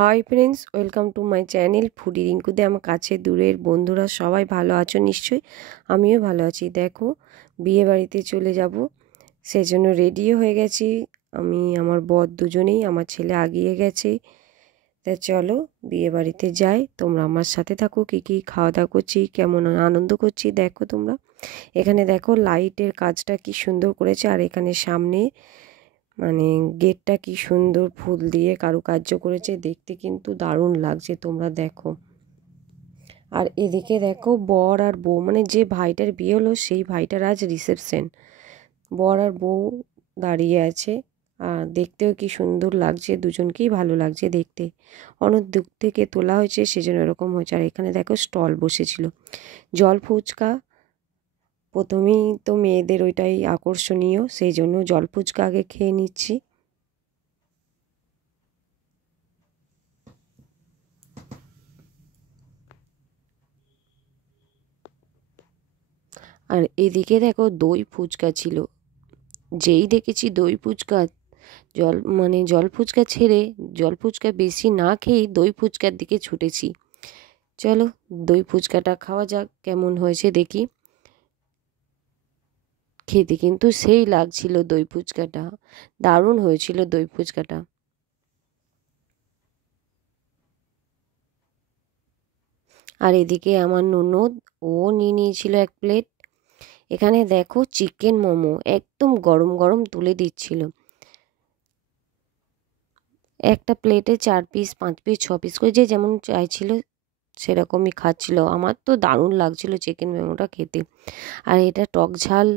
High friends, welcome to my channel foodie রিঙ্কুতে। আমার কাছে দূরের বন্ধুরা সবাই ভালো আছো নিশ্চয়ই। আমিও ভালো আছি। দেখো, বিয়ে বাড়িতে চলে যাব, সেজন্য রেডিও হয়ে গেছি। আমি আমার বর দুজনেই, আমার ছেলে আগিয়ে গেছে। তা চলো বিয়ে বাড়িতে যাই, তোমরা আমার সাথে থাকো। কী কী খাওয়া দাওয়া করছি, কেমন আনন্দ করছি দেখো তোমরা। এখানে দেখো লাইটের কাজটা কি সুন্দর করেছে, আর এখানে সামনে মানে গেটটা কি সুন্দর ফুল দিয়ে কারুকার্য করেছে, দেখতে কিন্তু দারুণ লাগছে, তোমরা দেখো। আর এদিকে দেখো বর আর বউ, মানে যে ভাইটার বিয়ে হলো সেই ভাইটার আজ রিসেপশন। বর আর বউ দাঁড়িয়ে আছে, আর দেখতেও কি সুন্দর লাগছে, দুজনকেই ভালো লাগছে দেখতে। অনেক দূর থেকে তোলা হয়েছে সেজন্য এরকম হয়েছে। আর এখানে দেখো স্টল বসেছিল জল ফুচকা। প্রথমেই তো মেয়েদের ওইটাই আকর্ষণীয়, সেই জন্য জল ফুচকা আগে খেয়ে নিচ্ছি। আর এদিকে দেখো দই ফুচকা ছিল। যেই দেখেছি দই ফুচকা, জল ফুচকা ছেড়ে, জল ফুচকা বেশি না খেয়েই দই ফুচকার দিকে ছুটেছি। চলো দই ফুচকাটা খাওয়া যাক, কেমন হয়েছে দেখি। খেতে কিন্তু সেই লাগছিল দই ফুচকাটা, দারুণ হয়েছিল দই ফুচকাটা। আর এদিকে আমার ননদ, ও নিয়ে নিয়েছিল এক প্লেট। এখানে দেখো চিকেন মোমো একদম গরম গরম তুলে দিচ্ছিল। একটা প্লেটে 4 পিস 5 পিস 6 পিস করে যে যেমন চাইছিল সেরকমই খাচ্ছিল। আমার তো দারুণ লাগছিল চিকেন মোমোটা খেতে। আর এটা টক ঝাল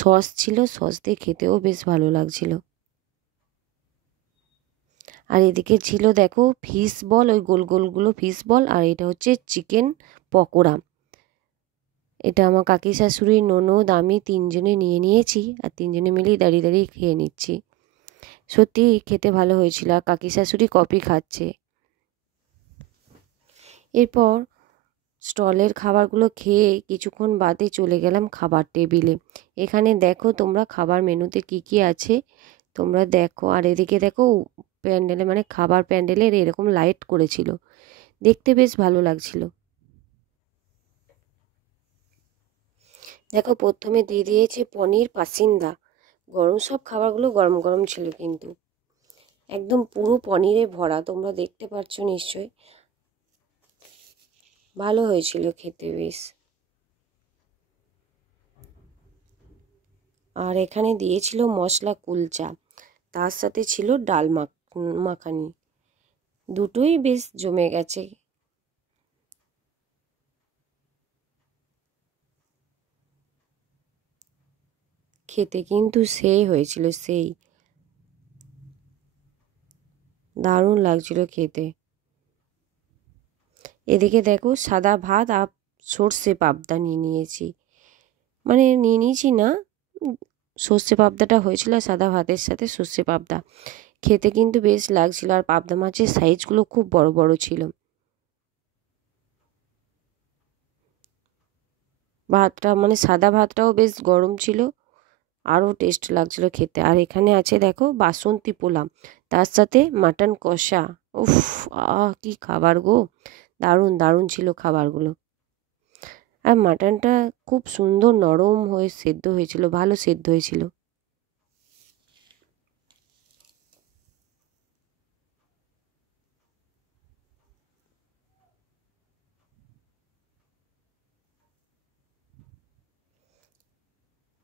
সস ছিল, সস দিয়ে খেতেও বেশ ভালো লাগছিল। আর এদিকে ছিল দেখো ফিশ বল, ওই গোল গোলগুলো ফিশ বল, আর এটা হচ্ছে চিকেন পকোড়া। এটা আমার কাকি শাশুড়ি, ননদ, আমি তিনজনে নিয়ে নিয়েছি, আর তিনজনে মিলেই দাঁড়িয়ে দাঁড়িয়ে খেয়ে নিচ্ছি। সত্যি খেতে ভালো হয়েছিল। আর কাকি শাশুড়ি কফি খাচ্ছে। এরপর স্টলের খাবারগুলো খেয়ে কিছুক্ষণ বাদে চলে গেলাম খাবার টেবিলে। এখানে দেখো তোমরা খাবার মেনুতে কি কি আছে তোমরা দেখো। আর এদিকে দেখো প্যান্ডেলে, মানে খাবার প্যান্ডেলের এরকম লাইট করেছিল, দেখতে বেশ ভালো লাগছিল। দেখো প্রথমে দিয়ে দিয়েছে পনির পাসিন্দা। গরম সব খাবারগুলো গরম গরম ছিল, কিন্তু একদম পুরো পনিরে ভরা, তোমরা দেখতে পাচ্ছ নিশ্চয়ই। ভালো হয়েছিল খেতে বেশ। আর এখানে দিয়েছিল মশলা কুলচা, তার সাথে ছিল ডাল মাখানি। দুটোই বেশ জমে গেছে। খেতে কিন্তু সেই হয়েছিল, সেই দারুণ লাগছিল খেতে। এদিকে দেখো সাদা ভাত আর সর্ষে পাবদা নিয়ে নিয়েছি, মানে নিয়ে নিয়েছি না, সর্ষে পাবদাটা হয়েছিল সাদা ভাতের সাথে সর্ষে পাবদা। খেতে কিন্তু বেশ লাগছিল, আর পাবদা মাছের সাইজগুলো খুব বড় বড় ছিল। ভাতটা মানে সাদা ভাতটাও বেশ গরম ছিল, আরও টেস্ট লাগছিল খেতে। আর এখানে আছে দেখো বাসন্তী পোলাও, তার সাথে মাটন কষা। উফ, কি খাবার গো, দারুণ দারুণ ছিল খাবারগুলো। আর মাটনটা খুব সুন্দর নরম হয়ে সেদ্ধ হয়েছিল, ভালো সেদ্ধ হয়েছিল।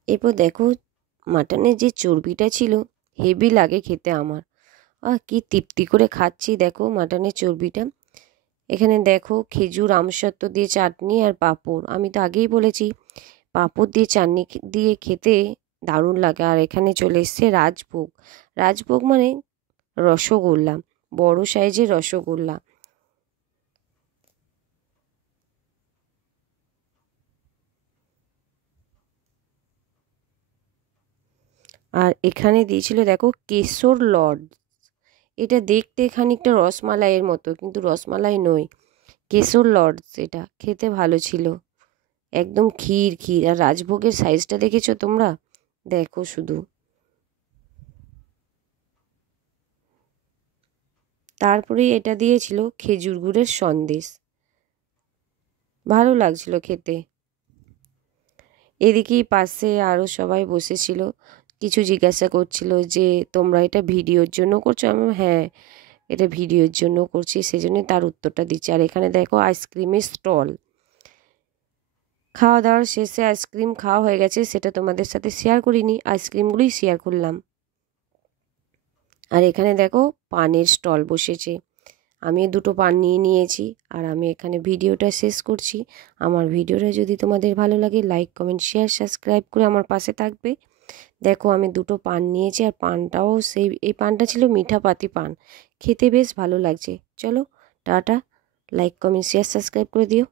এরপর দেখো মাটনের যে চর্বিটা ছিল, হেভি লাগে খেতে আমার। কি তৃপ্তি করে খাচ্ছি দেখো মাটনের চর্বিটা। এখানে দেখো খেজুর আমসত্ত্ব দিয়ে চাটনি আর পাঁপড়। আমি তো আগেই বলেছি পাঁপড় দিয়ে চাটনি দিয়ে খেতে দারুণ লাগে। আর এখানে চলে এসছে রাজভোগ। রাজভোগ মানে রসগোল্লা, বড় সাইজের রসগোল্লা। আর এখানে দিয়েছিল দেখো কেশর লড। এটা দেখতে খানিকটা রসমালাইয়ের মতো, কিন্তু রসমালাই নয়, কেশর লর্ডস। এটা খেতে ভালো ছিল, একদম ক্ষীর ক্ষীর। আর রাজভোগের সাইজটা দেখেছো তোমরা, দেখো শুধু। তারপরে এটা দিয়েছিল খেজুর গুড়ের সন্দেশ, ভালো লাগছিল খেতে। এদিকেই পাশে আরও সবাই বসেছিল, কিছু জিজ্ঞাসা করছিল যে তোমরা এটা ভিডিওর জন্য করছো? আমি হ্যাঁ, এটা ভিডিওর জন্য করছি, সেজন্যই তার উত্তরটা দিচ্ছি। আর এখানে দেখো আইসক্রিমের স্টল। খাওয়া দাওয়ার শেষে আইসক্রিম খাওয়া হয়ে গেছে, সেটা তোমাদের সাথে শেয়ার করিনি, আইসক্রিমগুলোই শেয়ার করলাম। আর এখানে দেখো পানের স্টল বসেছে, আমি দুটো পান নিয়ে নিয়েছি। আর আমি এখানে ভিডিওটা শেষ করছি। আমার ভিডিওটা যদি তোমাদের ভালো লাগে লাইক কমেন্ট শেয়ার সাবস্ক্রাইব করে আমার পাশে থাকবে। দেখো আমি দুটো পান নিয়েছি, আর পানটাও এই পানটা ছিল মিঠা পাতি পান, খেতে বেশ ভালো লাগছে। চলো tata, like comment share subscribe করে দিও।